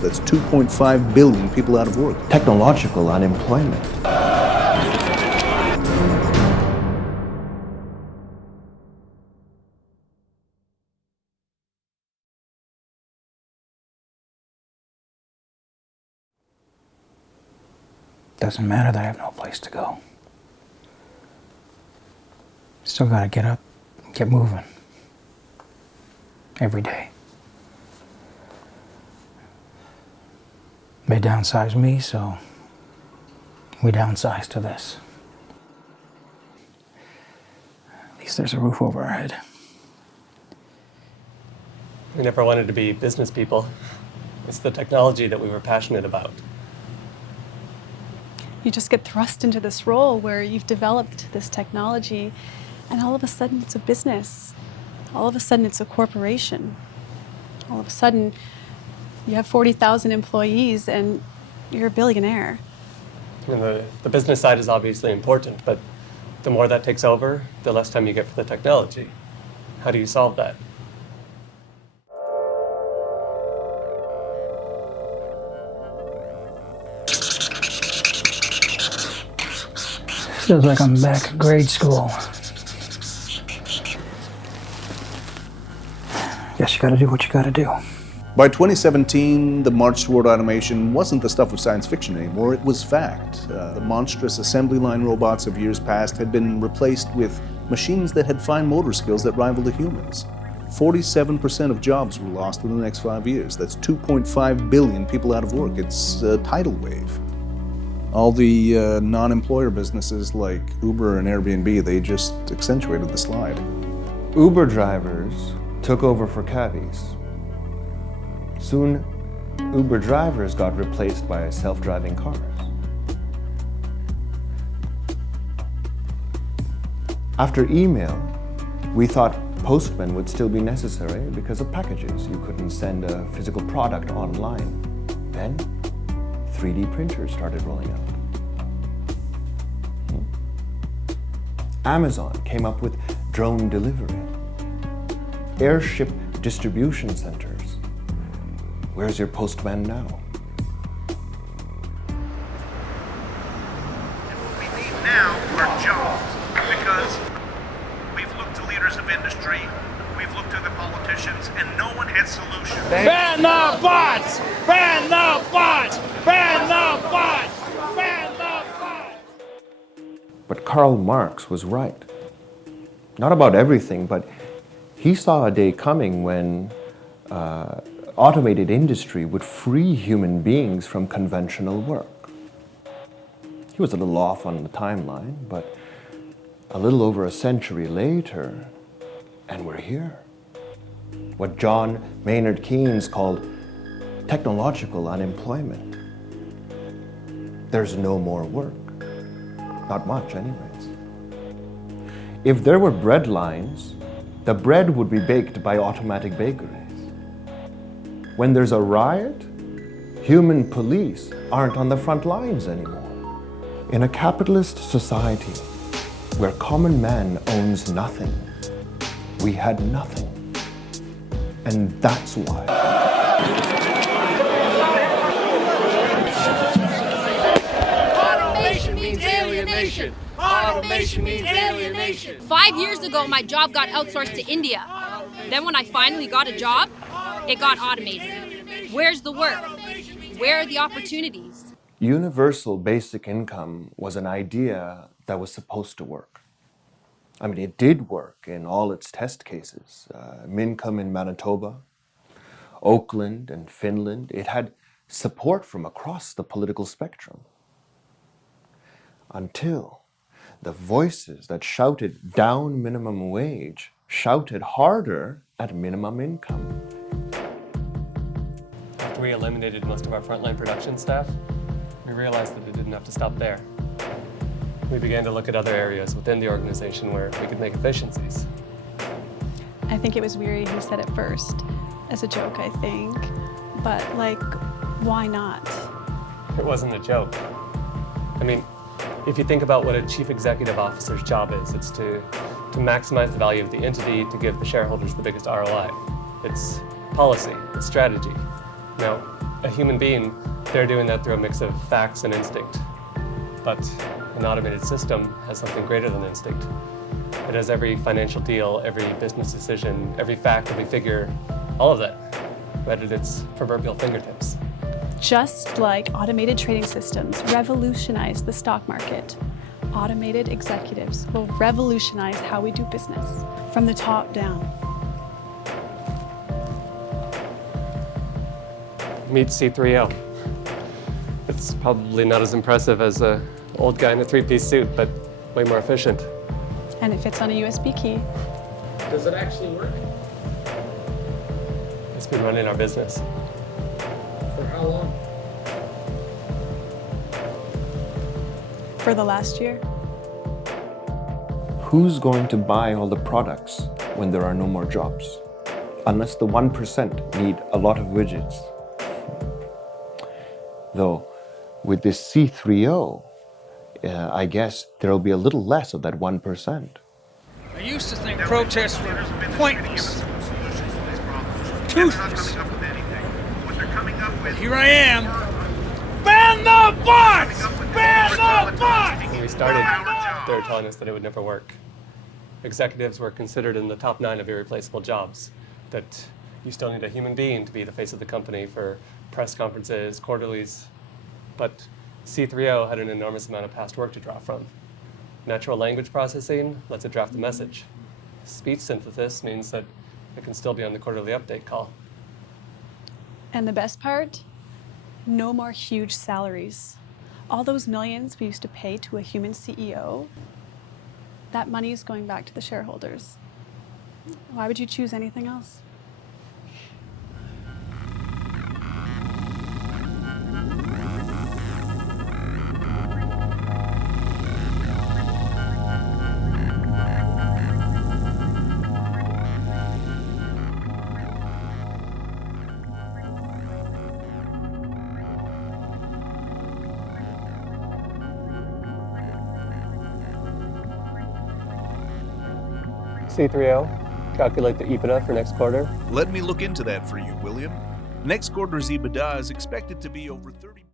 years. That's 2.5 billion people out of work. Technological unemployment. Doesn't matter that I have no place to go. Still gotta get up and get moving. Every day. They downsized me, so we downsized to this. At least there's a roof over our head. We never wanted to be business people. It's the technology that we were passionate about. You just get thrust into this role where you've developed this technology, and all of a sudden it's a business. All of a sudden it's a corporation. All of a sudden you have 40,000 employees and you're a billionaire. And the business side is obviously important, but the more that takes over, the less time you get for the technology. How do you solve that? Feels like I'm back in grade school. Guess you gotta do what you gotta do. By 2017, the march toward automation wasn't the stuff of science fiction anymore, it was fact. The monstrous assembly line robots of years past had been replaced with machines that had fine motor skills that rivaled the humans. 47% of jobs were lost within the next 5 years. That's 2.5 billion people out of work. It's a tidal wave. All the non-employer businesses like Uber and Airbnb, they just accentuated the slide. Uber drivers took over for cabbies. Soon, Uber drivers got replaced by self-driving cars. After email, we thought postmen would still be necessary because of packages. You couldn't send a physical product online. Then, 3D printers started rolling out. Amazon came up with drone delivery. Airship distribution centers. Where's your postman now? And what we need now are jobs, because we've looked to leaders of industry, we've looked to the politicians, and no one has solutions. Ban the bots! Ban the bots! Ban the bots! Ban the bots! But Karl Marx was right. Not about everything, but he saw a day coming when automated industry would free human beings from conventional work. He was a little off on the timeline, but a little over a century later, and we're here. What John Maynard Keynes called technological unemployment. There's no more work. Not much, anyways. If there were bread lines, the bread would be baked by automatic bakeries. When there's a riot, human police aren't on the front lines anymore. In a capitalist society where common man owns nothing, we had nothing. And that's why. Automation means alienation! Automation means alienation! 5 years ago, my job got outsourced to India. Then when I finally got a job, it got automated. Where's the work? Where are the opportunities? Universal basic income was an idea that was supposed to work. I mean, it did work in all its test cases. Mincome in Manitoba, Oakland and Finland. It had support from across the political spectrum. Until the voices that shouted down minimum wage shouted harder at minimum income. After we eliminated most of our frontline production staff, we realized that it didn't have to stop there. We began to look at other areas within the organization where we could make efficiencies. I think it was Weary who said it first, as a joke, I think. But, like, why not? It wasn't a joke. I mean, if you think about what a chief executive officer's job is, it's to maximize the value of the entity, to give the shareholders the biggest ROI. It's policy, it's strategy. Now, a human being, they're doing that through a mix of facts and instinct. But an automated system has something greater than instinct. It has every financial deal, every business decision, every fact, every figure, all of that, right at its proverbial fingertips. Just like automated trading systems revolutionized the stock market, automated executives will revolutionize how we do business from the top down. Meet C3O. It's probably not as impressive as an old guy in a three-piece suit, but way more efficient. And it fits on a USB key. Does it actually work? It's been running our business. For how long? For the last year. Who's going to buy all the products when there are no more jobs? Unless the 1% need a lot of widgets. Though, with this C3O, I guess there'll be a little less of that 1%. I used to think protests were pointless, toothless. But here I am. Ban the bots! Ban the bots! When we started, they were telling us that it would never work. Executives were considered in the top 9 of irreplaceable jobs, that you still need a human being to be the face of the company for press conferences, quarterlies. But C3O had an enormous amount of past work to draw from. Natural language processing lets it draft the message. Speech synthesis means that it can still be on the quarterly update call. And the best part? No more huge salaries. All those millions we used to pay to a human CEO, that money is going back to the shareholders. Why would you choose anything else? C3O, calculate the EBITDA for next quarter. Let me look into that for you, William. Next quarter's EBITDA is expected to be over 30